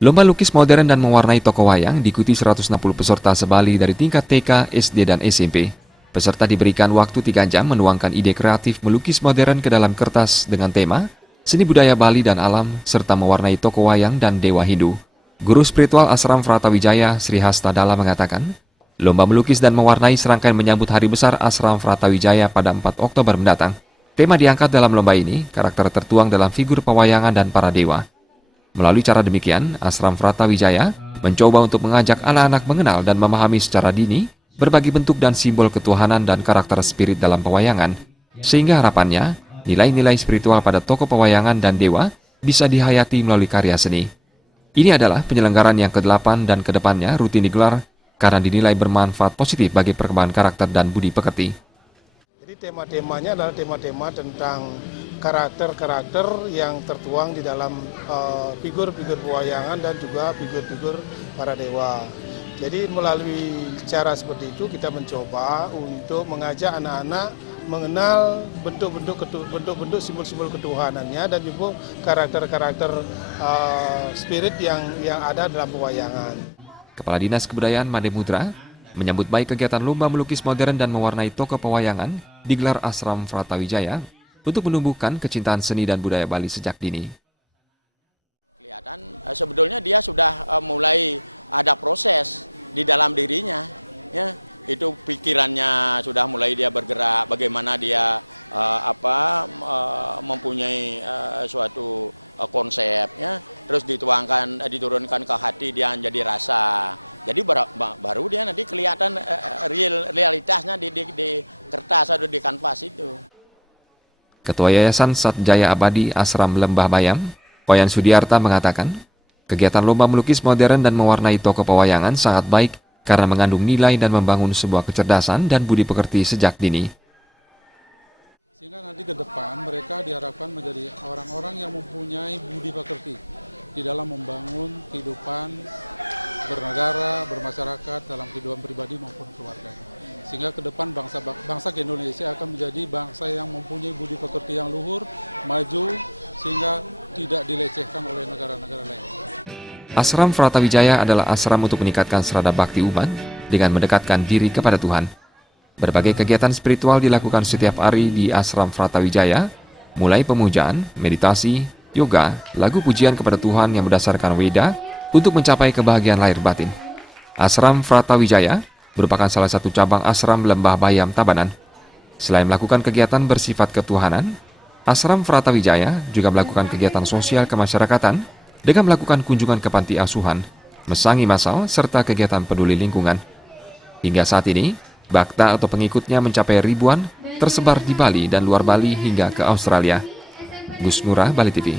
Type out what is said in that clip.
Lomba lukis modern dan mewarnai toko wayang diikuti 160 peserta se-Bali dari tingkat TK, SD, dan SMP. Peserta diberikan waktu 3 jam menuangkan ide kreatif melukis modern ke dalam kertas dengan tema seni budaya Bali dan alam, serta mewarnai toko wayang dan dewa Hindu. Guru spiritual Ashram Vratawijaya, Sri Hasta Dalla mengatakan, lomba melukis dan mewarnai serangkaian menyambut hari besar Ashram Vratawijaya pada 4 Oktober mendatang. Tema diangkat dalam lomba ini, karakter tertuang dalam figur pewayangan dan para dewa. Melalui cara demikian, Ashram Vratawijaya mencoba untuk mengajak anak-anak mengenal dan memahami secara dini berbagai bentuk dan simbol ketuhanan dan karakter spirit dalam pewayangan, sehingga harapannya, nilai-nilai spiritual pada tokoh pewayangan dan dewa bisa dihayati melalui karya seni. Ini adalah penyelenggaraan yang ke-8 dan kedepannya rutin digelar karena dinilai bermanfaat positif bagi perkembangan karakter dan budi pekerti. Jadi tema-temanya adalah tema-tema tentang karakter-karakter yang tertuang di dalam figur-figur pewayangan dan juga figur-figur para dewa. Jadi melalui cara seperti itu kita mencoba untuk mengajak anak-anak mengenal bentuk-bentuk simbol-simbol ketuhanannya dan juga karakter-karakter spirit yang ada dalam pewayangan. Kepala Dinas Kebudayaan Made Mudra menyambut baik kegiatan lomba melukis modern dan mewarnai toko pewayangan digelar Ashram Vratawijaya untuk menumbuhkan kecintaan seni dan budaya Bali sejak dini. Ketua Yayasan Satjaya Abadi Ashram Lembah Bayam, Wayan Sudiarta mengatakan, kegiatan lomba melukis modern dan mewarnai toko pewayangan sangat baik karena mengandung nilai dan membangun sebuah kecerdasan dan budi pekerti sejak dini. Ashram Vratawijaya adalah ashram untuk meningkatkan serada bakti umat dengan mendekatkan diri kepada Tuhan. Berbagai kegiatan spiritual dilakukan setiap hari di Ashram Vratawijaya, mulai pemujaan, meditasi, yoga, lagu pujian kepada Tuhan yang berdasarkan Weda untuk mencapai kebahagiaan lahir batin. Ashram Vratawijaya merupakan salah satu cabang ashram Lembah Bayam Tabanan. Selain melakukan kegiatan bersifat ketuhanan, Ashram Vratawijaya juga melakukan kegiatan sosial kemasyarakatan dengan melakukan kunjungan ke panti asuhan, mesangi masal, serta kegiatan peduli lingkungan. Hingga saat ini, Bhakta atau pengikutnya mencapai ribuan, tersebar di Bali dan luar Bali hingga ke Australia. Gus Nurah, Bali TV.